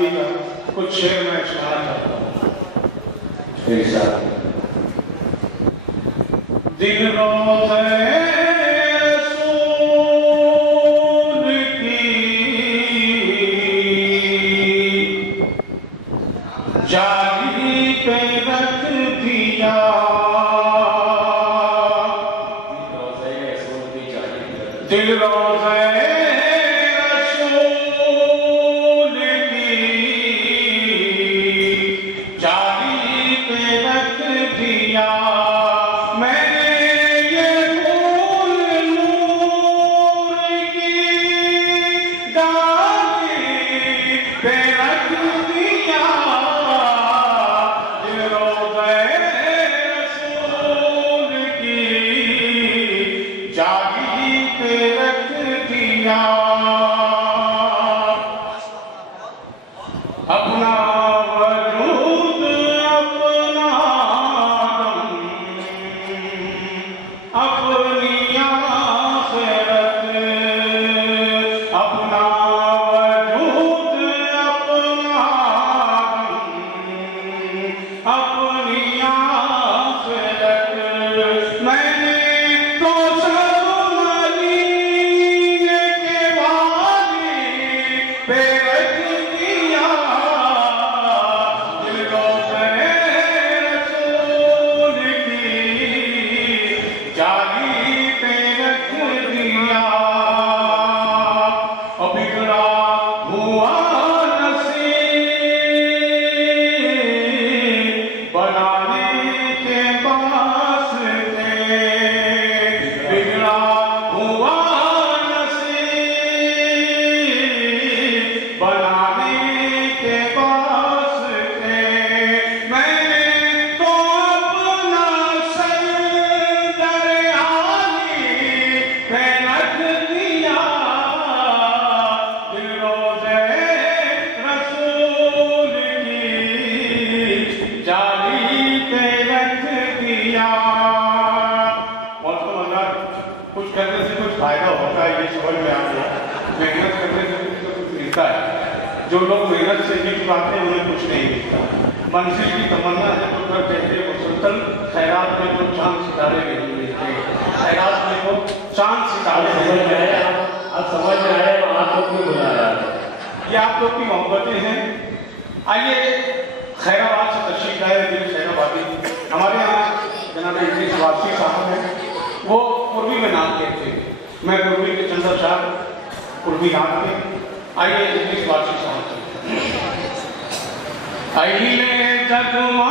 आदमी का कुछ शेर मैं सुनाना चाहता हूँ। दिल रोज़े जाली पे रख दिया, दिल रोज़े रसूल की जाली पे रख दिया। मैंने ये फूल नूर की डाली पे रख दिया, जाली पे रख दिया। अपना वजूद अपना अपनी आखिरत, अपना वजूद अपना अपनी आखिरत। मैंने तो पे रख दिया, दिल रोज़े रसूल की जाली पे रख दिया। और बिगड़ा हुआ नसीब बनाने के वास्ते, बिगड़ा हुआ बनाने के वास्ते मैंने तो अपना सर दरियानी पे रख दिया, दिल रोज़े रसूल की जाली पे रख दिया। और तो अगर कुछ करने से कुछ फायदा होता है ये समझ में आ गया, मेहनत करने से कुछ मिलता है। जो लोग मेहनत से जीत पाते हैं उन्हें कुछ नहीं मिलता। मंजिल की तमन्ना है तो कर कहते हैं मुसलसल, खैरात में तो चांद सितारे नहीं मिलते, खैरात में तो चांद सितारे नहीं मिलते। अब समझ में आया तो आप लोग क्यों बुला रहा है? ये आप लोग की मोहब्बतें हैं। आइए खैराबाद से तशरीफ लाए दिल खैराबादी। हमारे यहाँ जनाब इद्रीस वासी साहब हैं, वो पूर्वी में नाम कहते हैं। मैं पूर्वी के चंद्र शाह पूर्वी नाम के। आइए इद्रीस वासी साहब। आइले जगमा